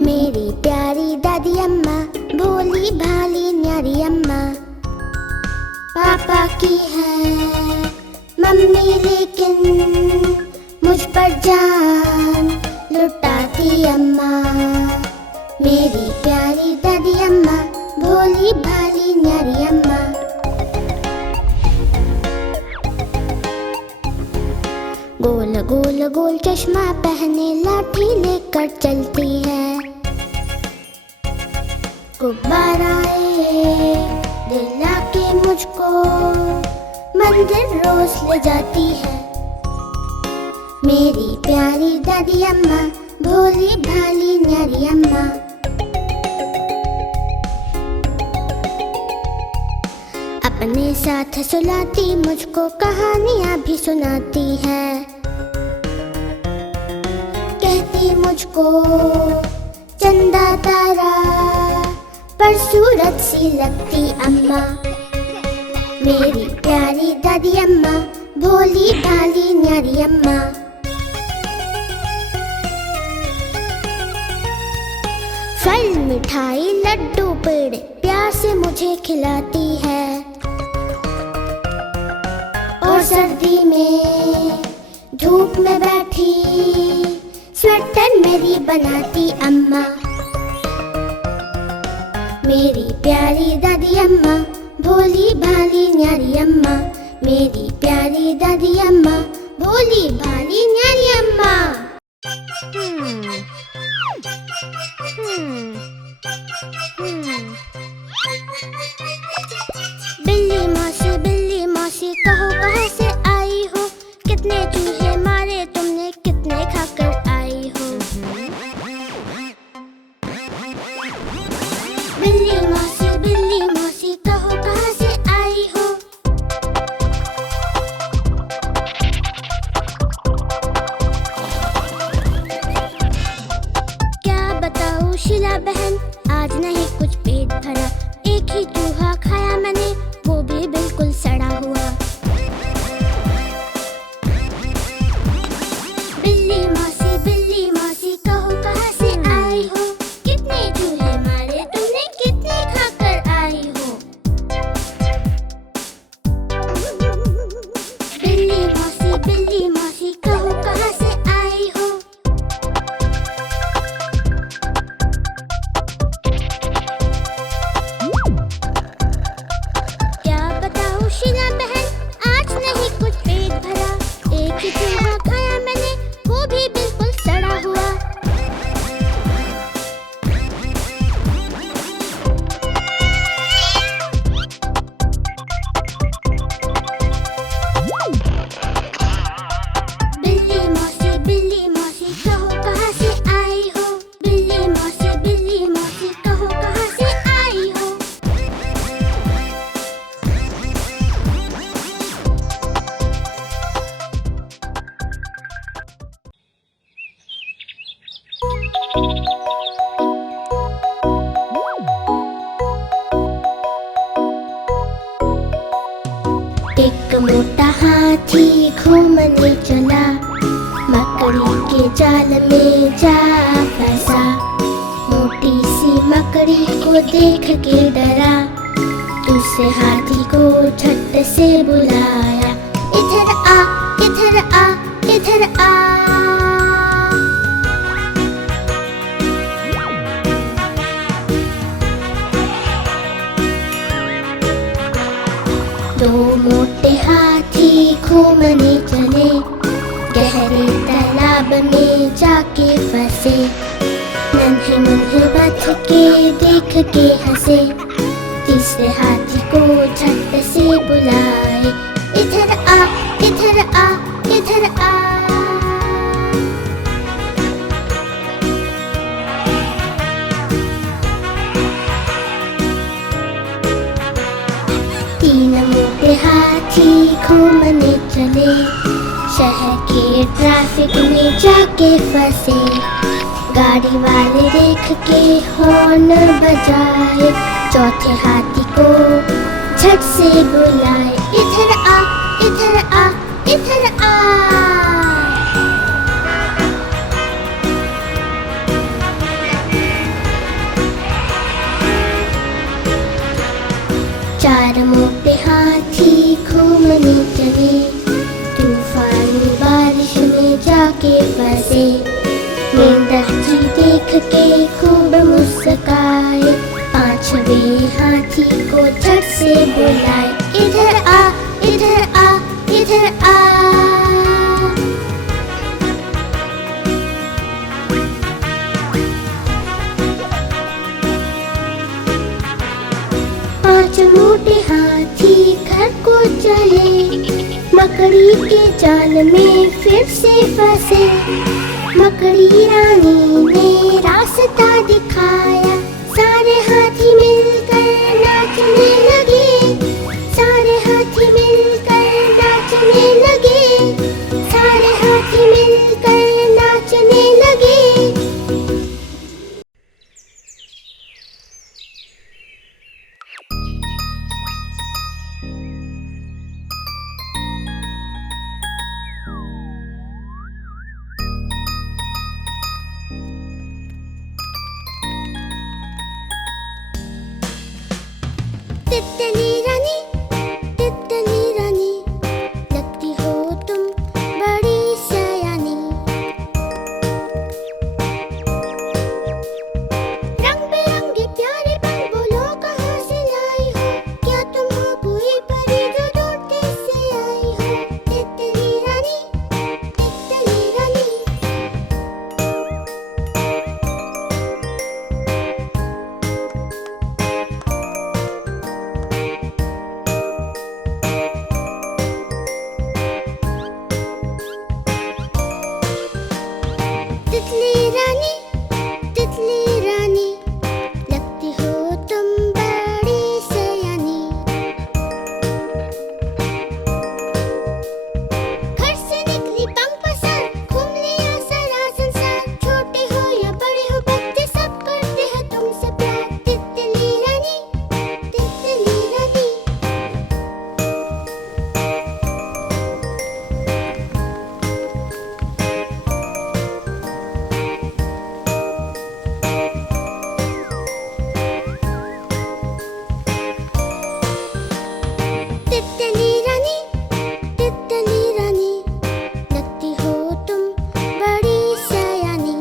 मेरी प्यारी दादी अम्मा, भोली भाली न्यारी अम्मा, पापा की है मम्मी लेकिन मुझ पर जान लुटाती अम्मा। मेरी प्यारी दादी अम्मा, भोली भाली न्यारी अम्मा। गोल गोल गोल चश्मा पहने लाठी लेकर चलती है। गुब्बाराए दिला के मुझको मंदिर रोज ले जाती है। मेरी प्यारी दादी अम्मा, भोली भाली न्यारी अम्मा। अपने साथ सुलाती मुझको कहानियाँ भी सुनाती है। कहती मुझको चंदा तारा पर सूरज सी लगती अम्मा। मेरी प्यारी दादी अम्मा, भोली भाली न्यारी अम्मा। फल मिठाई लड्डू पेड़े प्यार से मुझे खिलाती है। और सर्दी में धूप में बैठी स्वेटर मेरी बनाती अम्मा। मेरी प्यारी दादी अम्मा, भोली भाली न्यारी अम्मा। मेरी प्यारी दादी अम्मा, भोली भाली न्यारी अम्मा। बिल्ली मौसी कहो कहाँ से आई हो? कितने चूहे मारे तुमने, कितने खाकर आई हो? बिल्ली मौसी कहो कहाँ से आई हो? क्या बताऊँ शीला बहन, आज नहीं कुछ पेट भरा। एक ही चूहा खाया मैंने, वो भी बिल्कुल सड़ा हुआ। बिल्ली मौसी कहो कहाँ से आई हो? कितने चूहे मारे तुमने, कितने खाकर आई हो? बिल्ली मौसी कहो कहाँ से आई हो? क्या बताऊँ शीला बहन, आज नहीं कुछ पेट भरा। एक ही चूहा खाया मैंने, वो भी बिल्कुल सड़ा हुआ। बिल्ली मौसी कहो कहाँ से आई हो? बिल्ली मौसी कहो कहाँ से आई हो? एक मोटा हाथी घूमने चला, मकड़ी के जाल में जा फंसा। मोटी सी मकड़ी को देख के डरा, दूसरे हाथी को झट से बुलाया। इधर आ, इधर आ, इधर आ। दो मोटे हाथी घूमने चले, गहरे तालाब में जाके फंसे। नन्हे मुन्हे बच के देख के हंसे, तीसरे हाथी को झट से बुलाए। इधर आ, इधर आ, इधर आ। तीन मोटे हाथी घूमने चले, शहर के ट्रैफिक में जाके फंसे। गाड़ी वाले देख के हॉर्न बजाए, चौथे हाथी को झट से बुलाए। इधर चले, मकड़ी के जाल में फिर से फंसे। मकड़ी रानी ने रास्ता दिखाया, सारे हाथी मिलकर नाचने लगे। सारे हाथी मिलकर नाचने लगे। सारे हाथी मिलकर नाचने लगे। तितली रानी, तितली रानी, लगती हो तुम बड़ी सयानी। रंग बिरंगे प्यारे पंख बोलो कहाँ से लाई हो, क्या तुम हो कोई परी जो दूर देश से आई हो। तितली रानी, तितली रानी। तितली रानी, तितली रानी, लगती हो तुम बड़ी सयानी। घर से निकली पंख पसार, घूम लिया सारा संसार। छोटे हो या बड़े हो बच्चे सब करते हैं तुमसे प्यार। तितली रानी, तितली रानी। तितली रानी, तितली रानी, लगती हो तुम बड़ी सयानी।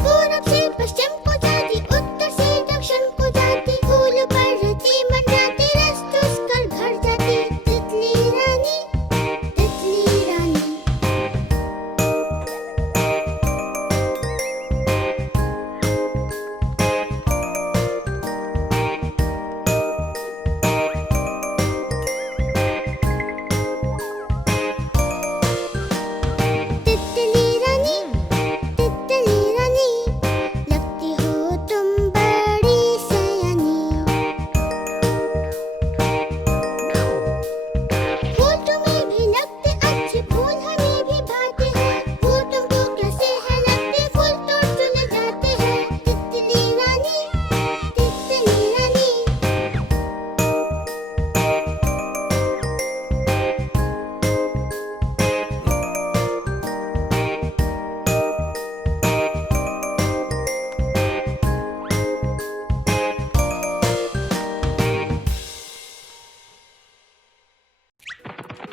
पूरब से पश्चिम को जाती, उत्तर से दक्षिण को जाती। फूल पर रहती मंडराती, रस चूस कर घर जाती। तितली रानी, तितली रानी। तितली रानी, तितली रानी, लगती हो तुम बड़ी सयानी। फूल तुम्हें भी लगते अच्छे, फूल हमें भी भाते हैं। फूल तुमको कैसे है लगते, फूल तोड़ चले जाते हैं। तितली रानी, तितली रानी।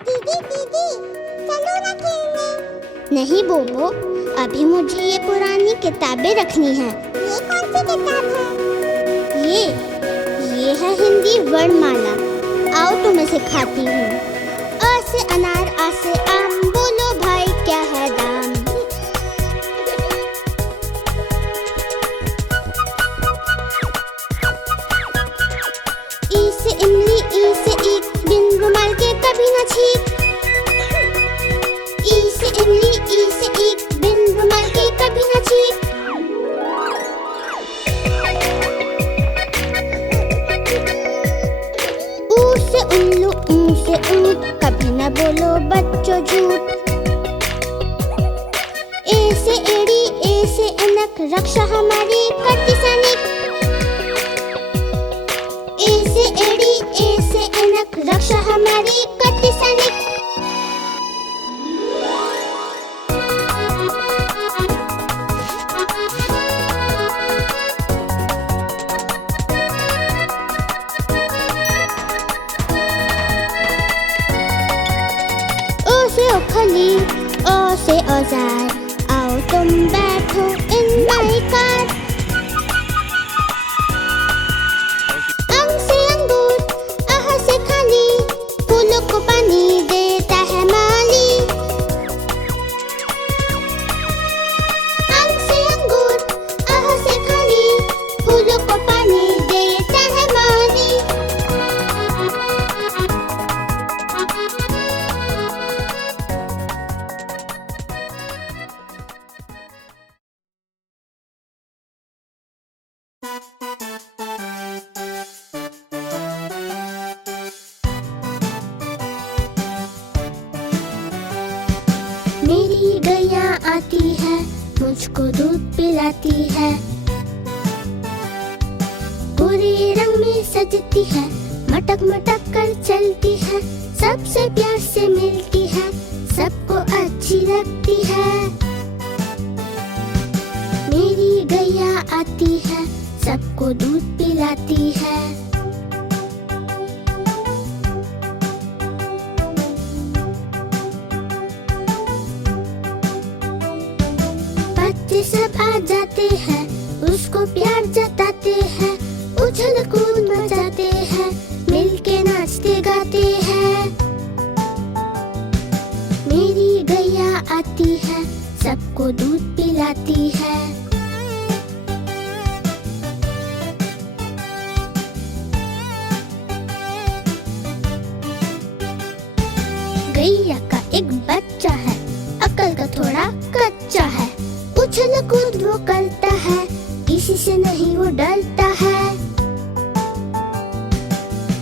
दीदी दीदी, चलो ना खेलने। नहीं बोलो, अभी मुझे ये पुरानी किताबें रखनी है। ये कौन सी किताब है? ये है हिंदी वर्णमाला। आओ तुम्हें सिखाती हूँ। अ से अनार, आ से आम, बोलो भाई क्या है दाम। ई से इमली, ई से ईख, बिन रुमाल के कभी न छींक। ई से इमली, ई से ईख, बिन रुमाल के कभी न छींक। ऊ से उल्लू, ऊ से ऊँट, कभी न बोलो बच्चों झूठ। ए से एड़ी, ए से ऐनक, रक्षा हमारी करती सैनिक। ए से एड़ी, ए से ऐनक, रक्षा हमारी करती सैनिक। ओ से ओखली, ओ से औजार, आओ तुम बैठो इन नई कार। अंग से अंगूर, आह से खाली, फूलों को पानी देता है माली। अंग से अंगूर, आह से खाली, फूलों को पानी देता है माली। मेरी गैया आती है, मुझको दूध पिलाती है। पूरे रंग में सजती है, मटक मटक कर चलती है। सबसे प्यार से मिलती है, सबको अच्छी लगती है। मेरी गैया आती है, सबको दूध पिलाती है। बच्चे सब आ जाते हैं, उसको प्यार जताते हैं। उछल कूद मचाते हैं, मिलके नाचते गाते हैं। मेरी गैया आती है, सबको दूध पिलाती है। गैया का एक बच्चा है, अक्ल का थोड़ा कच्चा है। उछल कूद वो करता है, किसी से नहीं वो डरता है।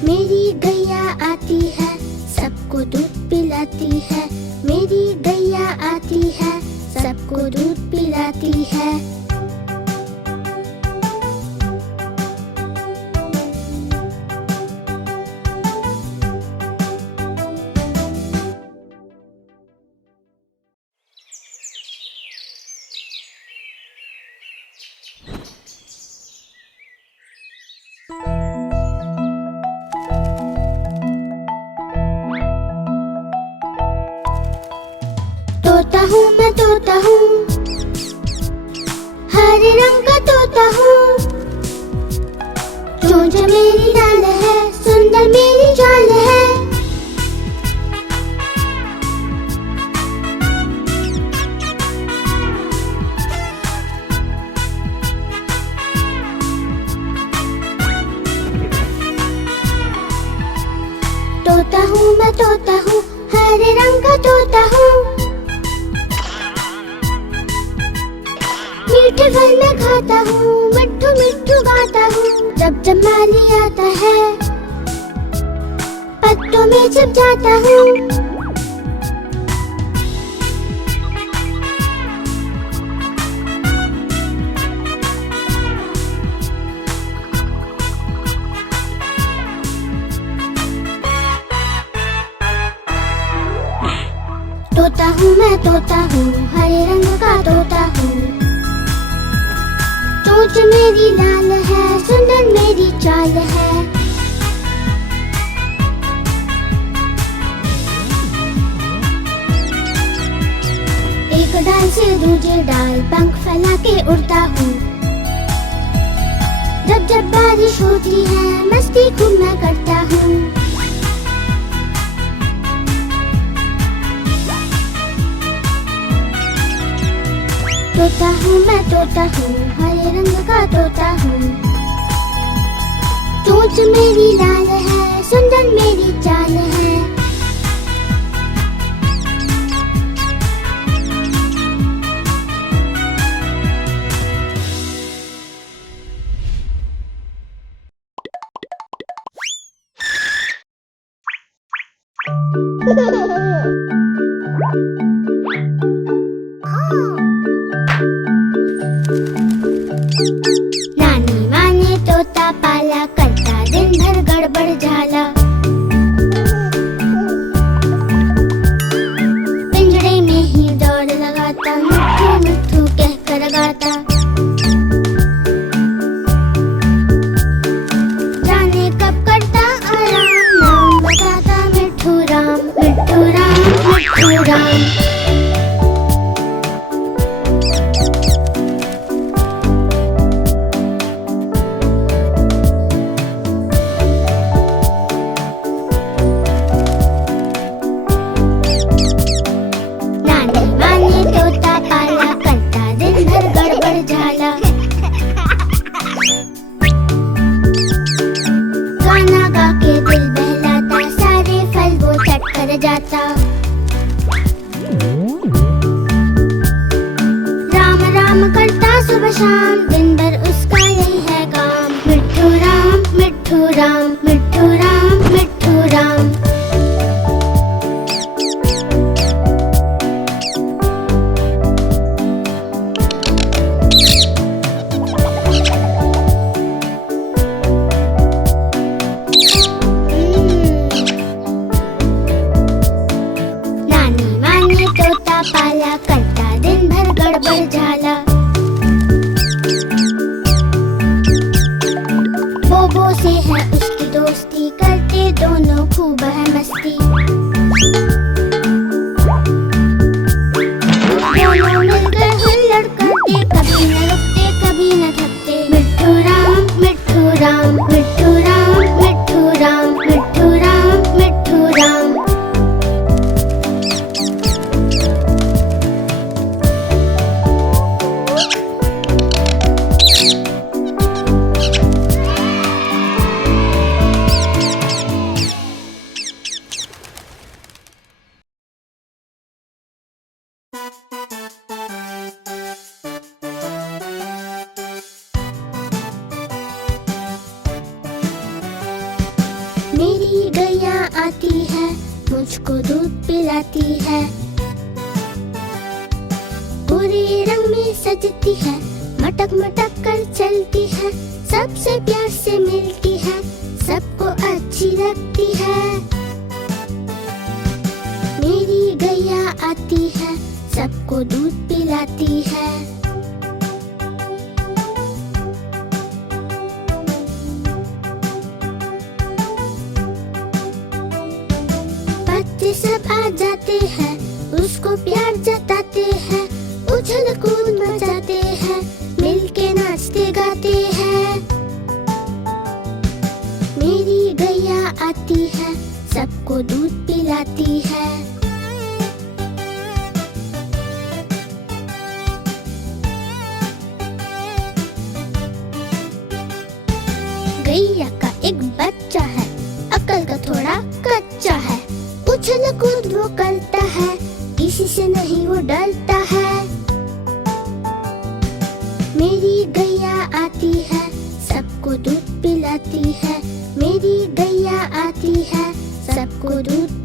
मेरी गैया आती है, सबको दूध पिलाती है। मेरी गैया आती है, सबको दूध पिलाती है। तोता हूँ मैं, तोता हूँ, हरे रंग का तोता हूँ। चोंच मेरी लाल है, सुंदर मेरी चाल है। तोता हूँ मैं, तोता हूँ, हरे रंग का तोता हूँ। मीठे फल मैं खाता हूँ, मिट्ठू मिट्ठू गाता हूँ। जब जब माली आता है, पत्तों में छिप जाता हूँ। तोता हूँ मैं, तोता हूँ, हरे रंग का तोता हूँ। चोंच मेरी लाल है, सुंदर मेरी चाल है। एक डाल से दूसरे डाल पंख फैला के उड़ता हूँ। जब जब बारिश होती है, मस्ती खूब मैं करता हूँ। तोता हूँ मैं, तोता हूँ, हरे रंग का तोता हूँ। चोंच मेरी लाल है, सुंदर मेरी चाल है। नानी माँ ने तोता पाला, करता दिन भर गड़बड़ झाला। पिंजरे में ही दौड़ लगाता, मिट्ठू मिट्ठू कह कर गाता। जाने कब करता आराम, नाम बताता मिट्ठू राम, मिट्ठू राम, मिट्ठू राम। जाता राम राम करता सुबह शाम, दिन भर उसका यही है काम। मिट्ठू राम, मिट्ठू राम, मिट्ठू राम, मिट्ठू राम। से है उसकी दोस्ती, करते दोनों खूब है मस्ती। दोनों मिलकर हुल्लड़ करते, कभी न रुकते कभी न थकते। मिट्ठू राम मिट्ठू राम, मिट्ठू राम मिट्ठू राम, मिट्ठू राम मिट्ठू राम। मेरी गैया आती है, मुझको दूध पिलाती है। पूरे रंग में सजती है, मटक मटक कर चलती है। सबसे प्यार से मिलती है, सबको अच्छी लगती है। मेरी गैया आती है, सबको दूध पिलाती है। बच्चे सब आ जाते हैं, उसको प्यार जताते हैं। उछल कूद मचाते हैं, मिलके नाचते गाते हैं। मेरी गैया आती है, सबको दूध पिलाती है। गैया का एक बच्चा है, अक्ल का थोड़ा कच्चा है। उछल कूद वो करता है, किसी से नहीं वो डरता है। मेरी गैया आती है, सबको दूध पिलाती है। मेरी गैया आती है, सबको दूध।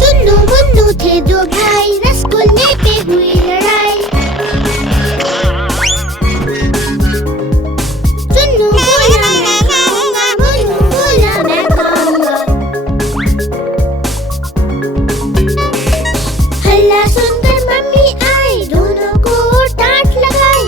चुन्नू मुन्नू थे दो भाई, रसगुल्ले पे हुई लड़ाई। चुन्नू बोला मैं खाऊंगा, मुन्नू बोला मैं खाऊंगा। हल्ला सुनकर मम्मी आई, दोनों को डांट लगाई।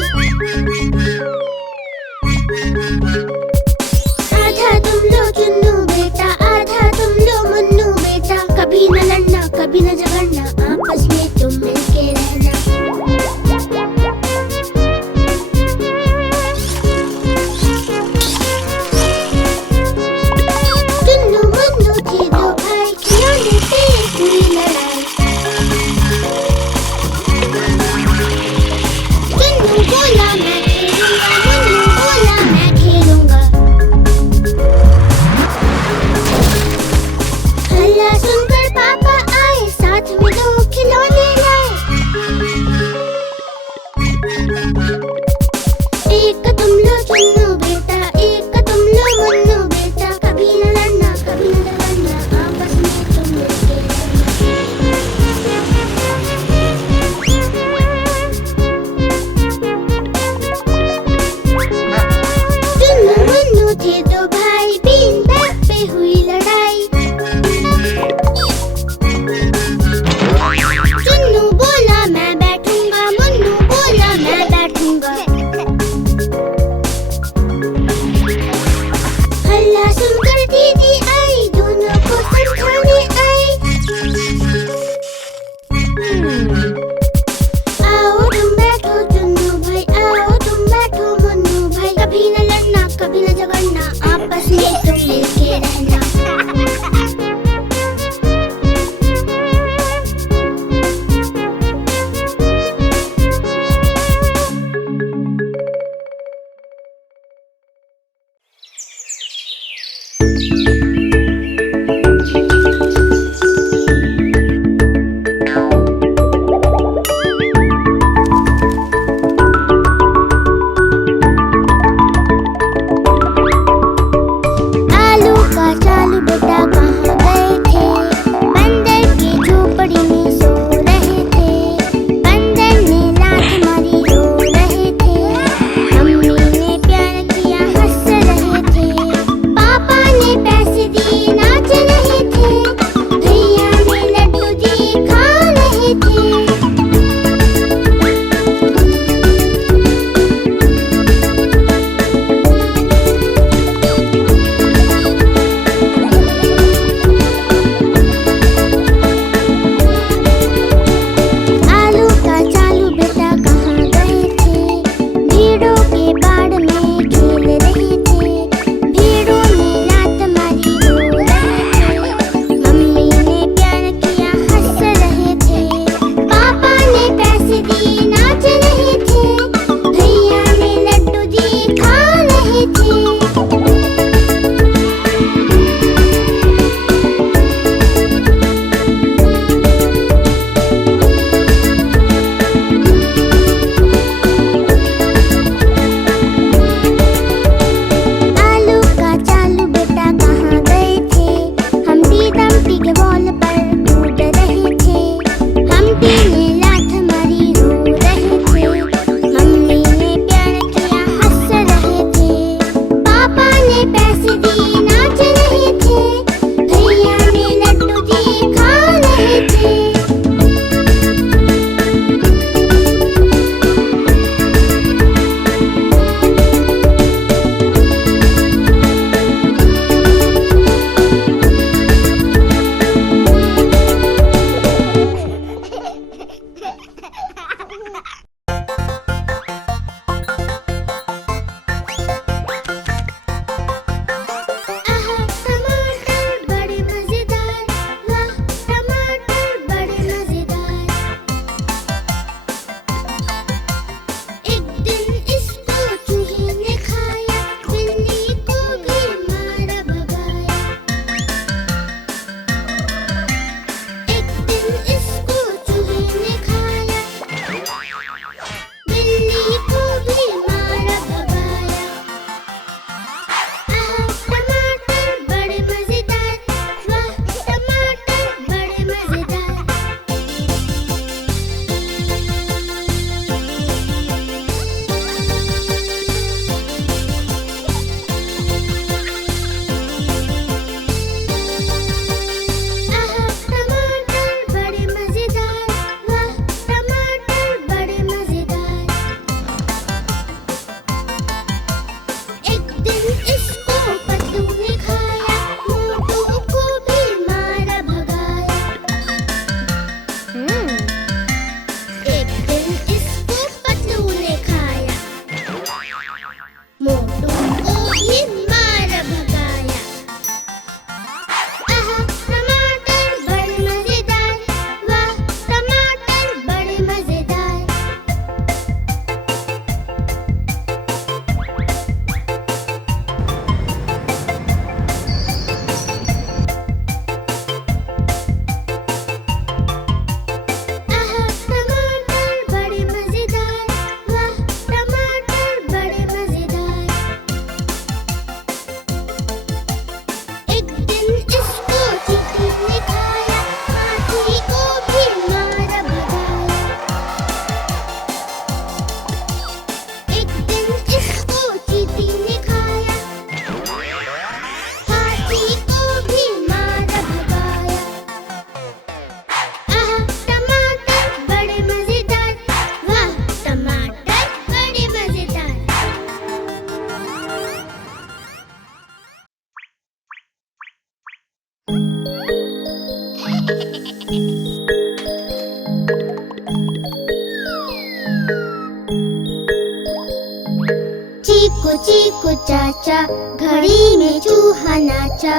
चीकू चाचा, घड़ी में चूहा नाचा।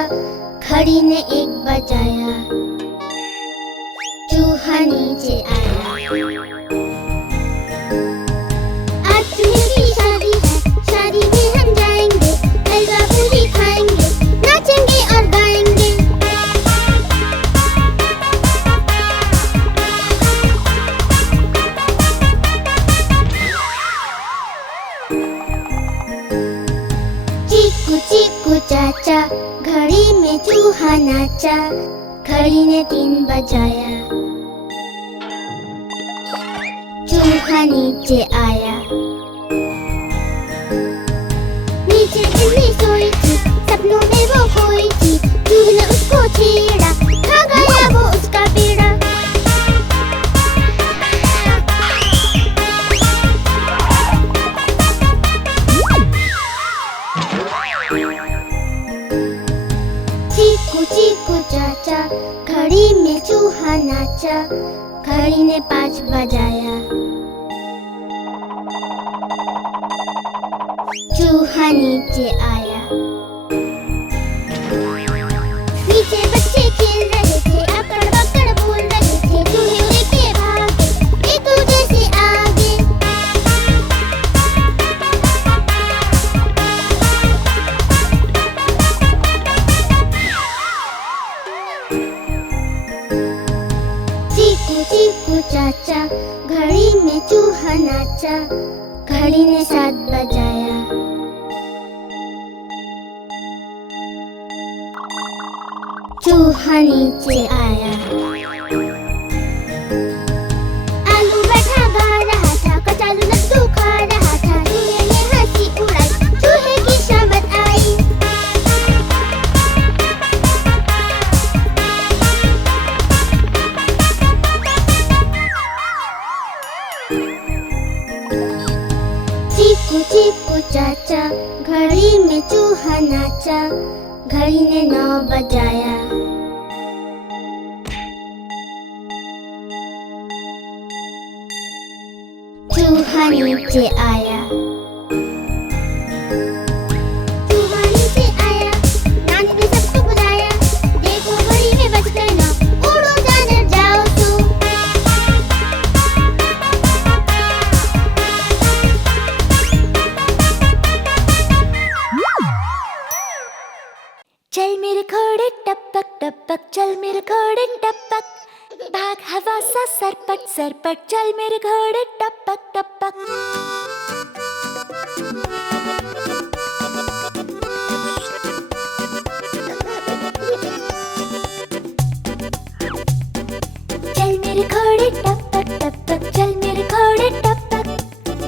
घड़ी ने एक बजाया, चूहा नीचे आया। आज चूहे की शादी है, शादी में हम जाएंगे, हलवा पूरी खाएंगे, नाचेंगे और गाएंगे। चीकू चीकू चाचा, घड़ी में चूहा नाचा। घड़ी ने 3 बजाया, चूहा नीचे आया। नीचे बिल्ली सोई थी, सपनों में वो खोई थी। चूहे ने उसको छेड़ा, खा गया वो उसका पेड़ा। चीकू चीकू चाचा, घड़ी में चूहा नाचा। घड़ी ने 5 बजाया, चूहा नीचे आया। नीचे बच्चे खेल रहे थे, अकड़ बकड़ बोल रहे थे। चूहे उड़े पे भागे, एक दूजे से आगे। चीकू चीकू चाचा, घड़ी में चूहा नाचा। घड़ी ने 7 बजाया, चूहा नीचे आया। आलू बैठा गा रहा था, कचालू लड्डू खा रहा था। चूहे ने हंसी उड़ाई, चूहे की शामत आई। चीकू चीकू चाचा, घड़ी में चूहा नाचा। घड़ी ने 9 बजाया, चूहा नीचे आया। चूहा नीचे आया, नानी ने सबको बुलाया। देखो घड़ी में बज गए 9, उड़ो जानवर जाओ सो। चल मेरे घोड़े टपक टपक, चल मेरे घोड़े टपक। भाग हवा सा सरपट सरपट, चल मेरे घोड़े टपक टपक। चल मेरे घोड़े टपक टपक, चल मेरे घोड़े टपक।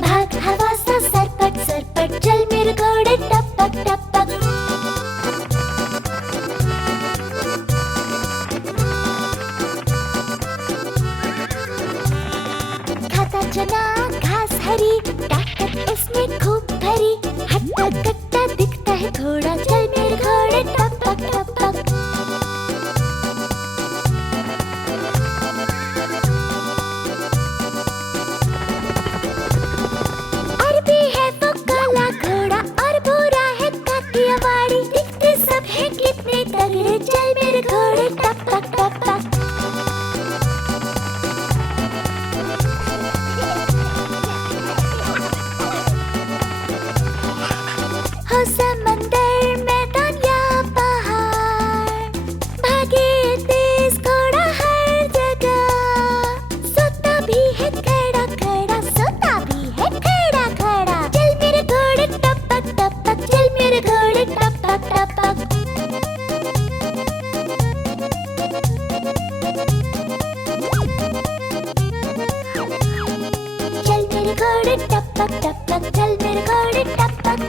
भाग हवा सा सरपट सरपट, चल मेरे घोड़े टपक टपक। खाता चना घास हरी, ताकत इसमें खूब भरी। हट्टा कट्टा दिखता है घोड़ा, चल मेरे घोड़े टपक टपक। अरबी है वो काला घोड़ा, और भूरा है काठियावाड़ी। दिखते सब है कितने तगड़े, चल मेरे घोड़े टपक टपक। हो समंदर मैदान या पहाड़, भागे तेज घोड़ा हर जगह। सोता भी है खड़ा खड़ा, सोता भी है खड़ा खड़ा। चल मेरे घोड़े टपक टपक, चल मेरे घोड़े टपक टपक। चल मेरे घोड़े टपक टपक, चल मेरे घोड़े टपक।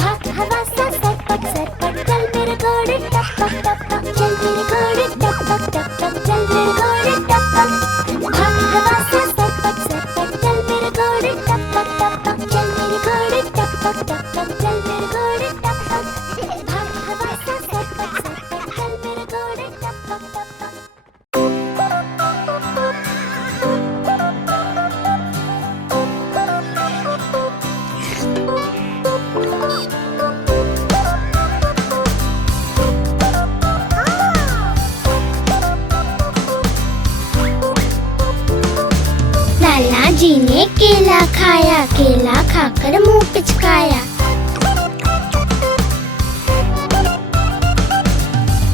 भाग हवा सा सरपट सरपट, चल मेरे घोड़े टपक टपक। चल मेरे घोड़े टपक टपक, चल मेरे घोड़े टपक। भाग हवा सा सरपट सरपट, चल मेरे घोड़े टपक टपक। चल मेरे घोड़े टपक टपक, चल मेरे घोड़े टपक। भाग हवा सा सरपट सरपट, चल मेरे घोड़े टपक टपक। जी ने केला खाया, केला खाकर मुंह पिचकाया।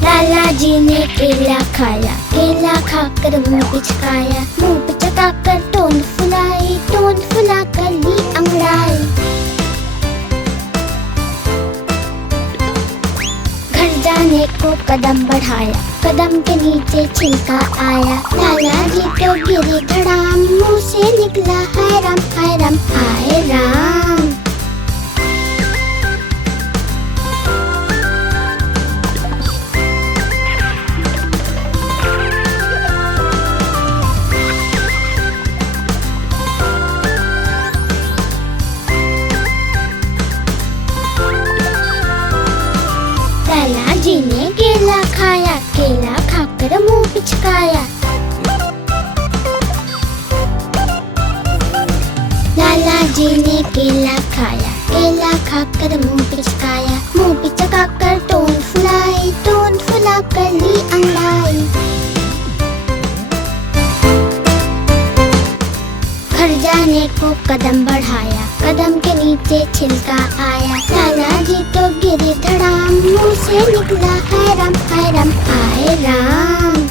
लाला जी ने केला खाया, केला खाकर मुंह पिचकाया। मुंह पिचकाकर टोन फुलाई, टोन फुलाकर ली अंगड़ाई। घर जाने को कदम बढ़ाया, कदम के नीचे छिलका आया। लाला जी तो गिरे धड़ाम, मुंह से निकला हाय राम हाय राम हाय राम। लाला जी ने केला खाया, केला खाकर मुंह पिचकाया। लाला जी ने केला खाया, केला खाकर मुंह पिचकाया। मुंह पिचकाकर टोन फुलाई, टोन फुलाकर ली अंगड़ाई। घर जाने को कदम बढ़ाया, कदम के नीचे छिलका आया। लाला जी तो गिरे धड़ाम, मुंह से निकला हाय राम हाय राम हाय राम।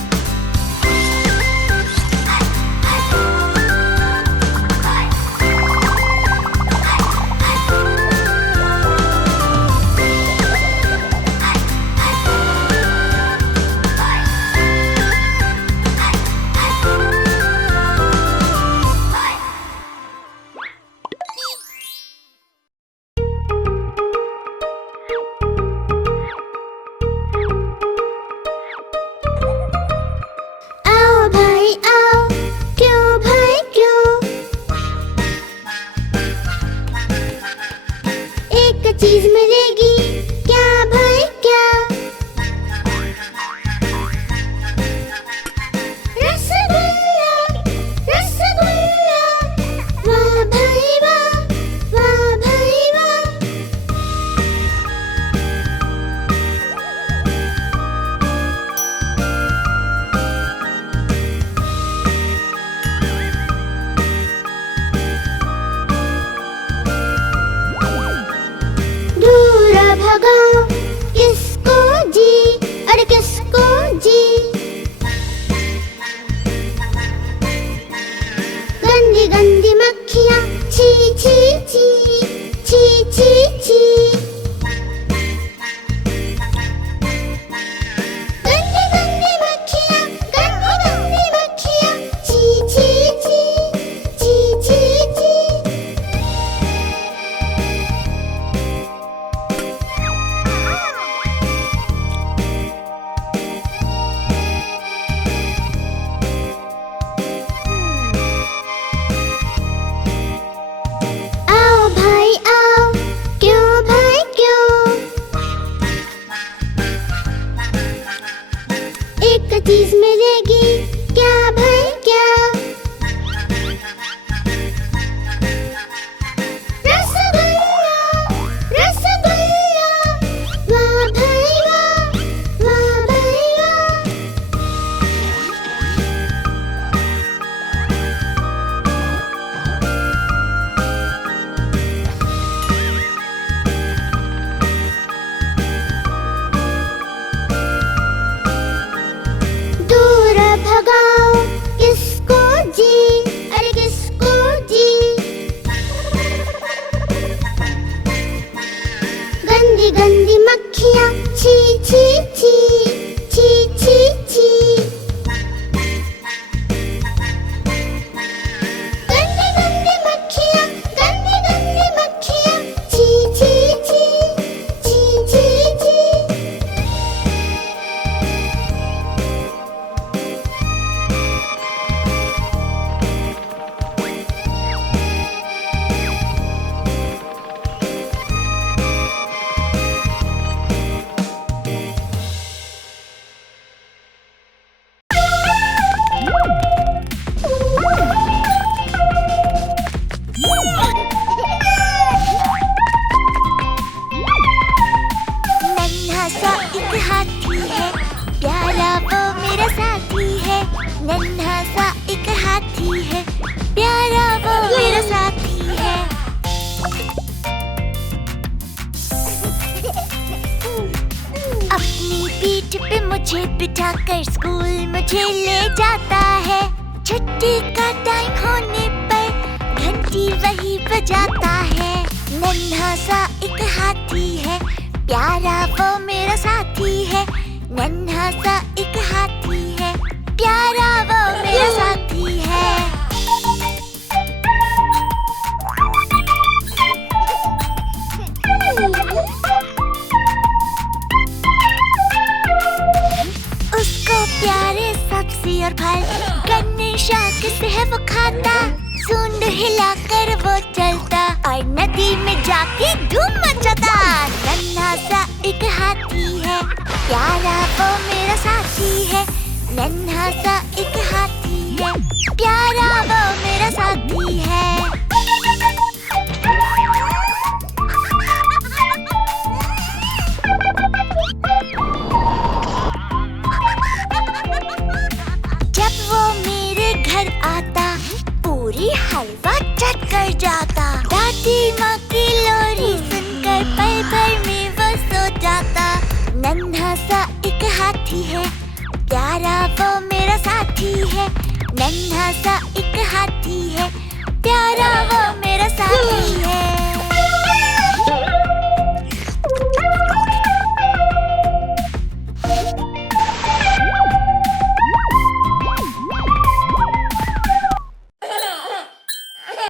आओ भाई आओ, क्यों भाई क्यों? एक चीज मिलेगी क्या भाई क्या? रसगुल्ला रसगुल्ला, वाह भाई वाह, वाह भाई वाह। दूर भगाओ किसको जी, अरे किसको जी? गंदी गंदी मक्खियाँ छी छी छी, छी छी छी। गंदी गंदी मक्खियाँ, गंदी गंदी मक्खियाँ छी छी छी, छी छी छी। आओ भाई आओ, क्यों भाई क्यों? एक चीज मिलेगी क्या भाई क्या? रसगुल्ला रसगुल्ला, वाह भाई वाह, वाह भाई वाह। दूर टाइम होने पर घंटी वही बजाता है। नन्हा सा एक हाथी है, प्यारा वो मेरा साथी है। नन्हा सा एक हाथी है, प्यारा वो मेरा साथी है। उसको प्यारे सब्जी और फल गन्ने शाक से है वो खाता। सूंड हिलाकर वो चलता और नदी में जाके धूम मचाता। नन्हा सा एक हाथी है, प्यारा वो मेरा साथी है। नन्हा सा एक हाथी है, प्यारा वो मेरा साथी है। जब वो मेरे घर आता पूरी हलवा चट कर जाता।